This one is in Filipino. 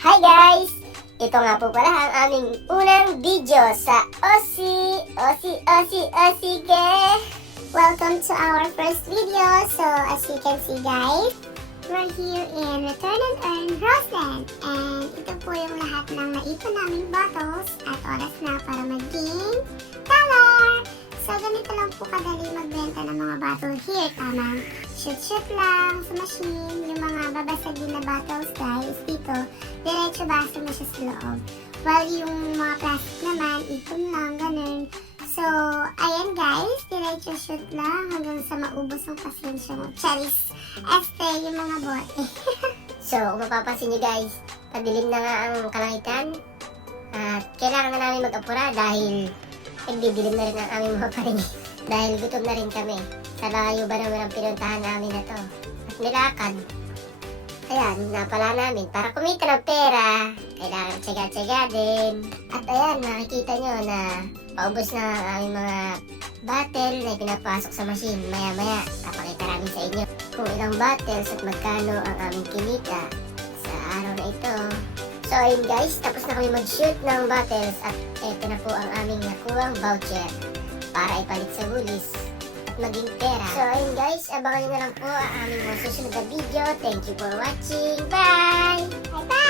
Hi guys! Ito nga po pala ang aming unang video sa Aussie Ge! Welcome to our first video. So as you can see guys, we're here in Return and Earn Roseland. And ito po yung lahat ng naipon naming bottles at oras na para maging color. So ganito lang po kadali magbenta ng mga bottle here. Tamang shoot lang sa machine. Yung mga babasagin na bottles guys, dito, diretso basa na siya sa loob. While yung mga plastic naman, ipon lang, ganun. So, ayan guys, diretso shoot lang hanggang sa maubos ang pasensya mo. Charis! Yung mga bote. So, kung mapapansin nyo guys, padilim na nga ang kalangitan. At kailangan na namin mag-apura dahil nagdidilim na rin ang aming mga paringi. Dahil gutom na rin kami. Sa layo ba naman ang pinuntahan namin na to? At nilakad. Ayan, napala namin. Para kumita ng pera, kailangan tsaga-tsaga din. At ayan, makikita nyo na paubos na ang aming mga bottle na pinapasok sa machine. Maya-maya, kapakita namin sa inyo kung ilang bottles at magkano ang aming kinita sa araw na ito. So ayun guys, tapos na kami mag-shoot ng bottles at eto na po ang aming nakuhang voucher para ipalit sa Woolies at maging pera. So ayun guys, abangan nyo na lang po ang aming mga susunod na video. Thank you for watching. Bye! Bye-bye!